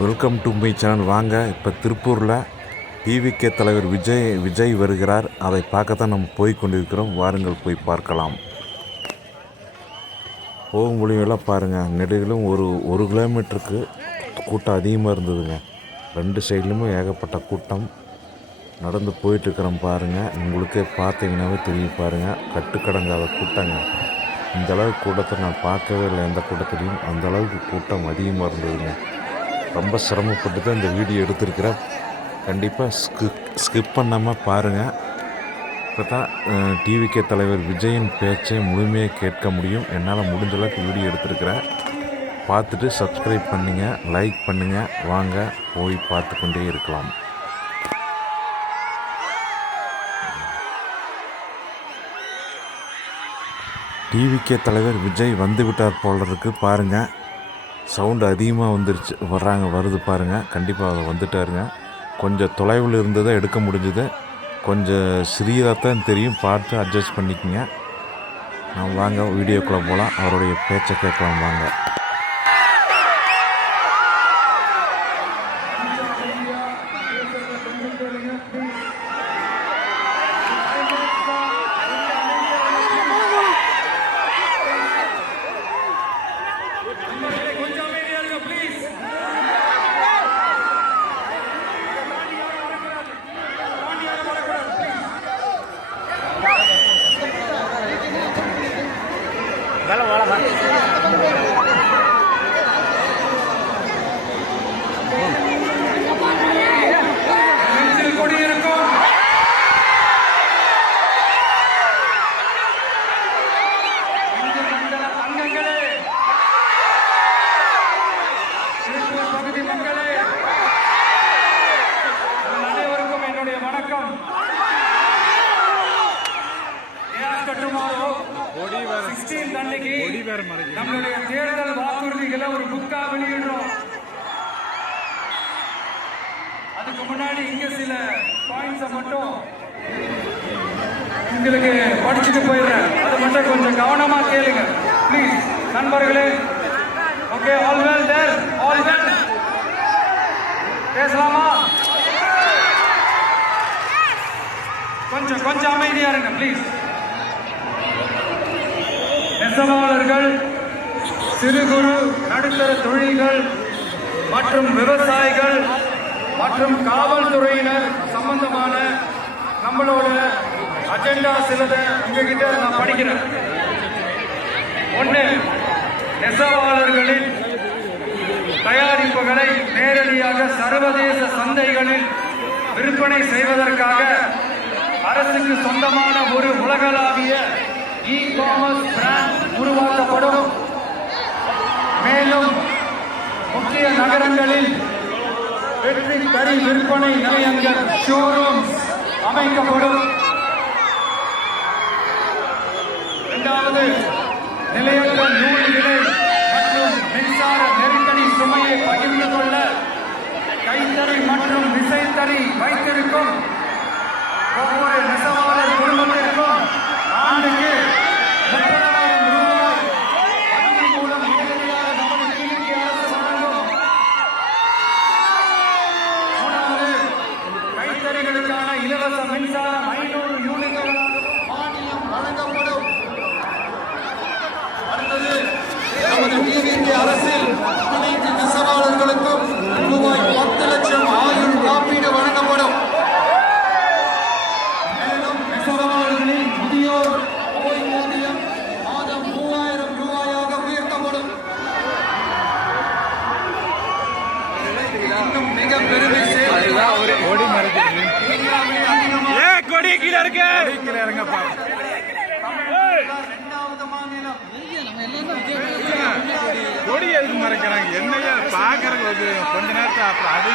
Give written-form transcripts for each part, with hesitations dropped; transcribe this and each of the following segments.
Welcome to my channel. வாங்க, இப்போ திருப்பூரில் டிவிகே தலைவர் விஜய் வருகிறார். அதை பார்க்க தான் நம்ம போய் கொண்டிருக்கிறோம். வாருங்கள், போய் பார்க்கலாம். போகும் வழியெல்லாம் பாருங்கள், நெடுகிலும் ஒரு கிலோமீட்டருக்கு கூட்டம் அதிகமாக இருந்ததுங்க. ரெண்டு சைட்லையுமே ஏகப்பட்ட கூட்டம். நடந்து போயிட்டுருக்கிறோம் பாருங்கள். உங்களுக்கே பார்த்தீங்கன்னாவே தெரியும் பாருங்கள், கட்டுக்கடங்காத கூட்டங்க. இந்த அளவுக்கு கூட்டத்தை நான் பார்க்கவே இல்லை எந்த கூட்டத்துலேயும். அந்த அளவுக்கு கூட்டம் அதிகமாக இருந்ததுங்க. ரொம்ப சிரமப்பட்டு தான் இந்த வீடியோ எடுத்திருக்கிறேன். கண்டிப்பாக ஸ்கிப் பண்ணாமல் பாருங்கள். இப்போ தான் டிவிகே தலைவர் விஜயின் பேச்சை முழுமையாக கேட்க முடியும். என்னால் முடிஞ்ச அளவுக்கு வீடியோ எடுத்திருக்கிறேன். பார்த்துட்டு சப்ஸ்கிரைப் பண்ணுங்கள், லைக் பண்ணுங்கள். வாங்க, போய் பார்த்து கொண்டே இருக்கலாம். டிவிகே தலைவர் விஜய் வந்து விட்டார் போல இருக்குது பாருங்கள். சவுண்டு அதிகமாக வருது பாருங்கள். கண்டிப்பாக அதை வந்துட்டாருங்க. கொஞ்சம் தொலைவில் இருந்ததை எடுக்க முடிஞ்சுது. கொஞ்சம் சிறியதாக தான் தெரியும், பார்த்து அட்ஜஸ்ட் பண்ணிக்கோங்க. நான் வாங்க வீடியோக்குள்ளே போகலாம். அவருடைய பேச்சை கேட்கலாம் வாங்க. நம்மளுடைய தேர்தல் வாக்குறுதிகளை ஒரு புக்கா வெளியிடுறோம். அதுக்கு முன்னாடி இங்க சில பாயிண்ட்ஸை மட்டும் உங்களுக்கு படிச்சுட்டு போயிடுறேன். அது மட்டும் கொஞ்சம் கவனமா கேளுங்க ப்ளீஸ் நண்பர்களே. ஓகே, ஆல் வெல் தேர், ஆல் வெல். பேசலாமா? கொஞ்சம் அமைதியா இருங்க ப்ளீஸ். நெசவாளர்கள், சிறு குறு நடுத்தர தொழில்கள் மற்றும் விவசாயிகள் மற்றும் காவல்துறையினர் சம்பந்தமான நம்மளோட அஜெண்டா சிலதை உங்ககிட்ட நான் படிக்கிறேன். ஒன்று, நெசவாளர்களின் தயாரிப்புகளை நேரடியாக சர்வதேச சந்தைகளில் விற்பனை செய்வதற்காக அரசுக்கு சொந்தமான ஒரு உலகளாவிய இ-காமர்ஸ் பிராண்ட் உருவாக்கப்படும். மேலும் முக்கிய நகரங்களில் வெற்றி கறி விற்பனை நிலையங்கள், ஷோரூம்ஸ் அமைக்கப்படும். இரண்டாவது, நிலையற்ற நூல் விலை மற்றும் மின்சார நெருக்கடி சுமையை பகிர்ந்து கொள்ள கைத்தறி மற்றும் விசைத்தறி வைத்திருக்கும் ஒவ்வொரு நெசவாளர் குடும்பத்திற்கும் ஆண்டுக்கு 30,000 ரூபாய் வங்கி மூலம் நேரடியாக நமது டிவிகே அரசு வழங்கும். மூணாவது, கைத்தறிகளுக்கான இலவச மின்சாரம் 500 யூனிட்களாக மானியம் வழங்கப்படும். அடுத்தது, நமது டிவிகே அரசில் அனைத்து நெசவாளர்களுக்கும் ரூபாய் 10 லட்சம் ஆயுள் காப்பீடு வழங்கப்படும். மாதம் 3000 ரூபாயாக உயர்த்தப்படும். இன்னும் மிக பெருமை இரண்டாவது மாநிலம் கொடி எதுக்கு மறைக்கிறாங்க? என்னையா பாக்குறது கொஞ்ச நேரத்தை அப்புறம் அது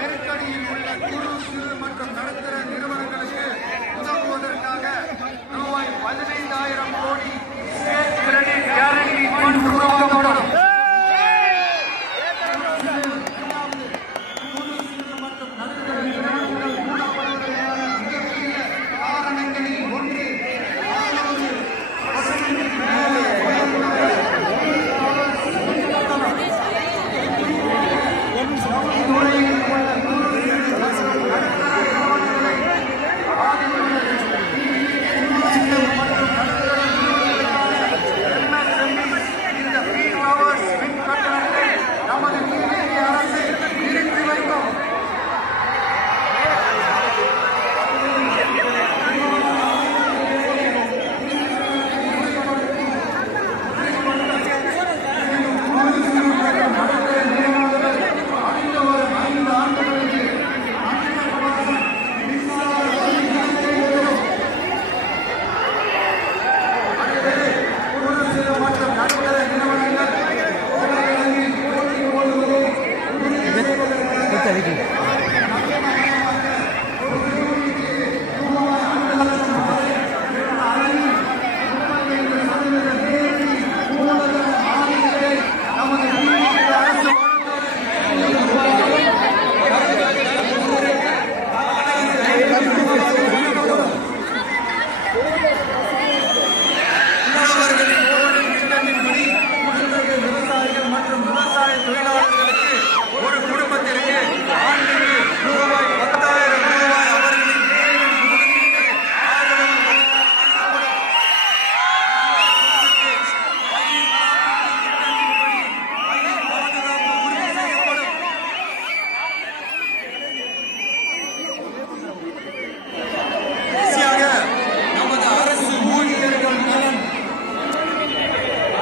நெருக்கடியில் உள்ள குறு சிறு மற்றும் நடுத்தர நிறுவனங்களுக்கு உதவுவதற்காக ரூபாய் 15,000 கோடி ஸ்டேட் கிரெடிட் கேரண்டி ஃபண்ட் உருவாக்கப்படும்.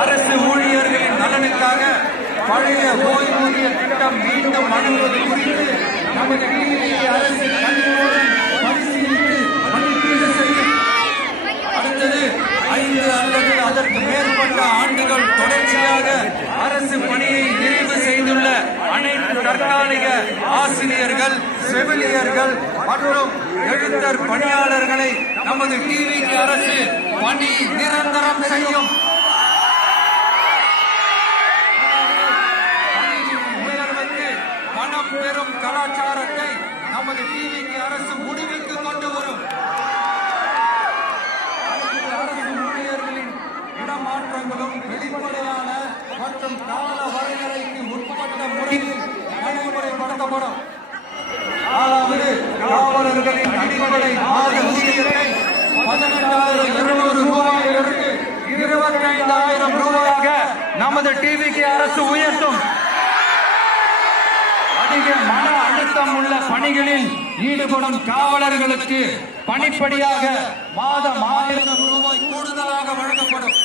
அரசு ஊழியர்களின் நலனுக்காக பழைய ஓய்வூதிய திட்டம் மீண்டும் அணுகுவது குறித்து நமது டிவிகே அரசு கனிவுடன் பரிசீலித்து மதிப்பீடு செய்யும். அடுத்தது 5 அல்லது அதற்கு மேற்பட்ட ஆண்டுகள் தொடர்ச்சியாக அரசு பணியை நிறைவு செய்துள்ள அனைத்து தற்காலிக ஆசிரியர்கள், செவிலியர்கள் மற்றும் எழுத்தர் பணியாளர்களை நமது டிவிகே அரசு பணி நிரந்தரம் செய்யும். உயர்வுக்கு மனம் பெறும் கலாச்சாரத்தை நமது டிவிகே அரசு முடிவுக்கு கொண்டு வரும். ஊழியர்களின் இடமாற்றங்களும் வெளிப்படையான மற்றும் கால வரையறைக்கு உட்பட்ட முறையில் நடைமுறைப்படுத்தப்படும். அதாவது காவலர்களின் அடிப்படை மாத ஊதியத்தை 18,200 ரூபாயிலிருந்து 25,000 ரூபாயாக நமது டிவிகே அரசு உயர்த்தும். அதிக மன அழுத்தம் உள்ள பணிகளில் ஈடுபடும் காவலர்களுக்கு பணிப்படியாக மாதம் 1,000 ரூபாய் கூடுதலாக வழங்கப்படும்.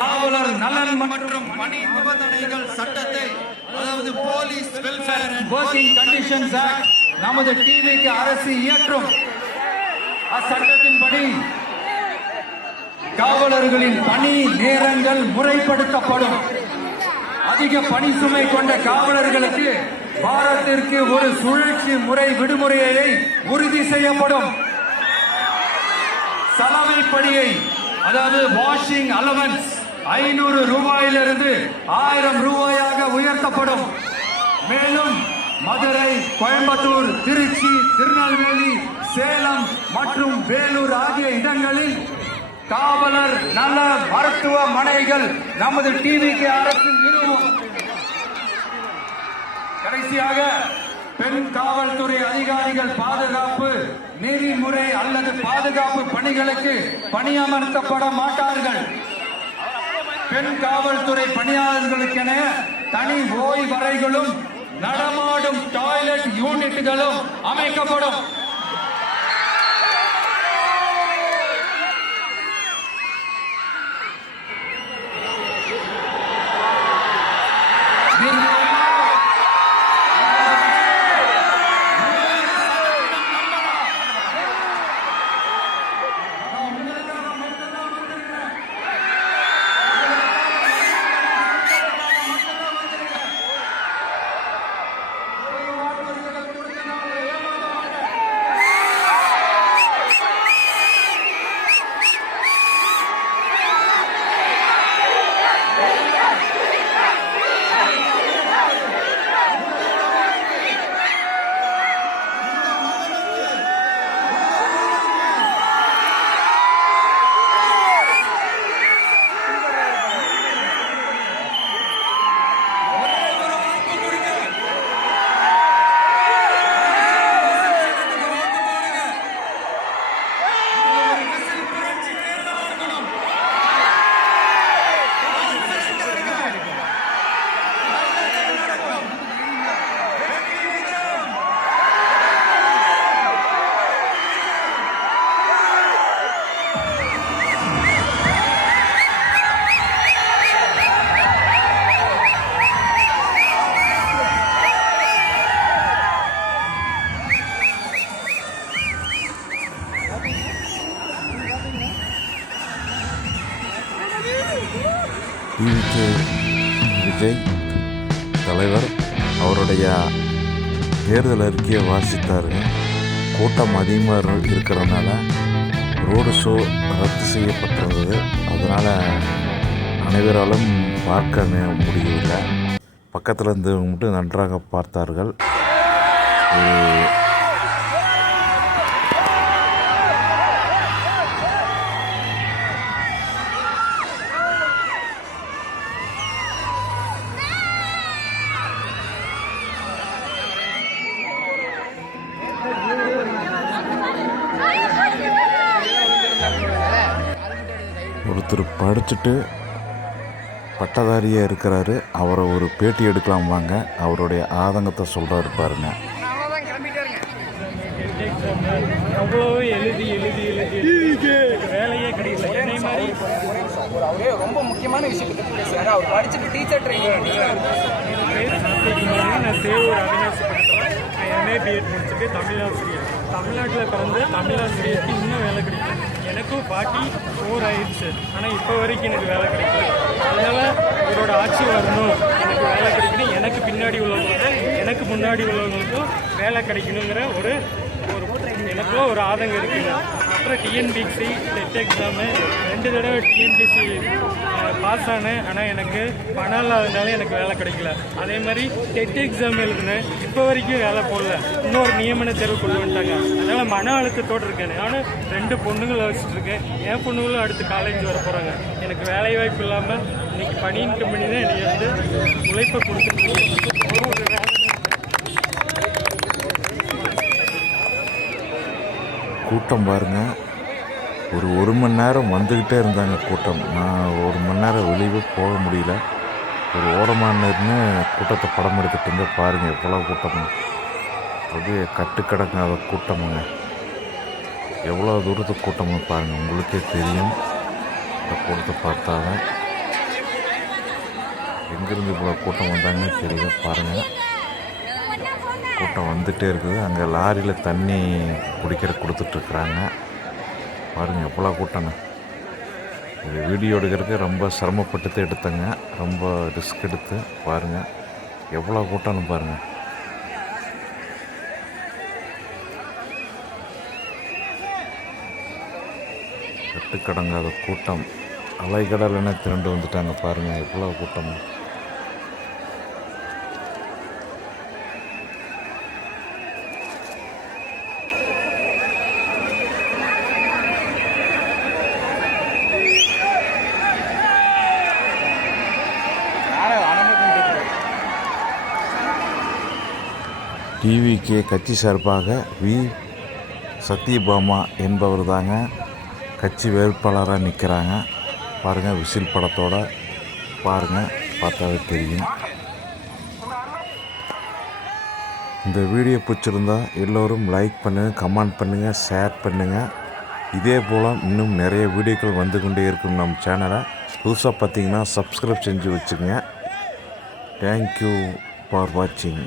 காவலர் நலன் மற்றும் பணி நிபந்தனைகள் சட்டத்தை, அதாவது police welfare and working conditions act நமது டிவிகே அரசு இயற்றும். அச்சட்டத்தின்படி காவலர்களின் பணி நேரங்கள் முறைப்படுத்தப்படும். அதிக பணி சுமை கொண்ட காவலர்களுக்கு வாரத்திற்கு ஒரு சுழற்சி முறை விடுமுறையை உறுதி செய்யப்படும். சலவைப்படியை, அதாவது வாஷிங் அலவன்ஸ் 500 ரூபாயிலிருந்து 1000 ரூபாயாக உயர்த்தப்படும். மேலும் மதுரை, கோயம்புத்தூர், திருச்சி, திருநெல்வேலி, சேலம் மற்றும் வேலூர் ஆகிய இடங்களில் காவலர் நல மருத்துவமனைகள் நமது டிவிகே அரசு நிறுவும். கடைசியாக பெண் காவல்துறை அதிகாரிகள் பாதுகாப்பு நெறிமுறை அல்லது பாதுகாப்பு பணிகளுக்கு பணியமர்த்தப்பட மாட்டார்கள். பெண் காவல்துறை பணியாளர்களுக்கென தனி ஓய்வறைகளும் நடமாடும் டாய்லெட் யூனிட்டுகளும் அமைக்கப்படும். டிவிகே விஜய் தலைவர் அவருடைய தேர்தல் அறிக்கையை வாசித்தாருங்க. கூட்டம் அதிகமாக இருக்கிறதுனால ரோடு ஷோ ரத்து செய்யப்பட்டிருந்தது. அதனால் அனைவராலும் பார்க்க முடியவில்லை. பக்கத்தில் இருந்தவங்க மட்டும் நன்றாக பார்த்தார்கள். ஒருத்தர் படிச்சுட்டு பட்டதாரியாக இருக்கிறாரு. அவரை ஒரு பேட்டி எடுக்கலாம் வாங்க. அவருடைய ஆதங்கத்தை சொல்கிறாரு பாருங்க. அவ்வளோ எழுதி வேலையே கிடைக்கல. என்னை மாதிரி முக்கியமான விஷயத்தை பற்றி பேசுறாரு. அவர் படிச்சுட்டு டீச்சர் ட்ரைனிங் நான் சேவூர் அவினாசி பக்கத்தில் நான் எம்ஏ பிஎட் முடிச்சுட்டு தமிழாசிரியர். தமிழ்நாட்டில் பிறந்து தமிழாசிரியருக்கு இன்னும் வேலை கிடைக்கும். எனக்கும் 44 ஆயிடுச்சு, ஆனால் இப்போ வரைக்கும் எனக்கு வேலை கிடைக்கல. அதனால் இவரோட ஆட்சி வரணும், எனக்கு வேலை கிடைக்கணும், எனக்கு பின்னாடி உள்ளவங்களுக்கு எனக்கு முன்னாடி உள்ளவங்களுக்கும் வேலை கிடைக்கணுங்கிற ஒரு எனக்குள்ள ஒரு ஆதங்கம் இருக்குங்க. அப்புறம் டிஎன்பிசி டெட் எக்ஸாமு 2 தடவை டிஎன்பிசி பாஸ் ஆனேன், ஆனால் எனக்கு பணம் இல்லாததுனால எனக்கு வேலை கிடைக்கல. அதே மாதிரி டெட் எக்ஸாம் எழுதுனேன், இப்போ வரைக்கும் வேலை போடல. இன்னொரு நியமன தேர்வு கொண்டு வந்துட்டாங்க. அதனால் மன அழுத்தத்தோடு இருக்கேன். நானும் 2 பொண்ணுங்களை வச்சுட்டு இருக்கேன். என் பொண்ணுங்களும் அடுத்து காலேஜ் வர போகிறாங்க. எனக்கு வேலை வாய்ப்பு இல்லாமல் இன்னைக்கு பனியன் கம்பெனி தான் என்னை வந்து உழைப்பை கொடுத்துட்டு கூட்டம் பாருங்கள். ஒரு மணி நேரம் வந்துக்கிட்டே இருந்தாங்க கூட்டம். நான் 1 மணி நேரம் வெளியே போக முடியல. ஒரு ஓரமாக நின்று கூட்டத்தை படம் எடுத்துகிட்டு இருந்தே பாருங்கள் எவ்வளோ கூட்டம். அப்படியே கட்டுக்கடங்காத கூட்டமுங்க. எவ்வளோ தூரத்துக்கு கூட்டம்னு பாருங்கள், உங்களுக்கே தெரியும். இந்த கூட்டத்தை பார்த்தாதான் எங்கேருந்து இவ்வளோ கூட்டம் வந்தாங்கன்னு தெரியல. பாருங்கள், கூட்டம் வந்துகிட்டே இருக்குது. அங்கே லாரியில் தண்ணி குடிக்கிற கொடுத்துட்ருக்குறாங்க. பாருங்கள் எவ்வளோ கூட்டங்க. இது வீடியோ எடுக்கிறதுக்கு ரொம்ப சிரமப்பட்டு எடுத்தேங்க. ரொம்ப ரிஸ்க் எடுத்து பாருங்கள் எவ்வளோ கூட்டம்னு பாருங்கள். கட்டுக்கடங்காத கூட்டம். அலைக்கடல்னு திரண்டு வந்துட்டாங்க. பாருங்கள் எவ்வளோ கூட்டம். டிவிகே கட்சி சார்பாக வி சத்யபாமா என்பவர் தாங்க கட்சி வேட்பாளராக நிற்கிறாங்க. பாருங்கள் விசில் படத்தோட பாருங்கள், பார்த்தாவே தெரியும். இந்த வீடியோ பிடிச்சிருந்தா எல்லோரும் லைக் பண்ணுங்கள், கமெண்ட் பண்ணுங்கள், ஷேர் பண்ணுங்கள். இதே போல் இன்னும் நிறைய வீடியோக்கள் வந்து கொண்டே இருக்கும். நம்ம சேனலை புதுசாக பார்த்தீங்கன்னா சப்ஸ்கிரைப் செஞ்சு வச்சுக்கோங்க. தேங்க்யூ ஃபார் வாட்சிங்.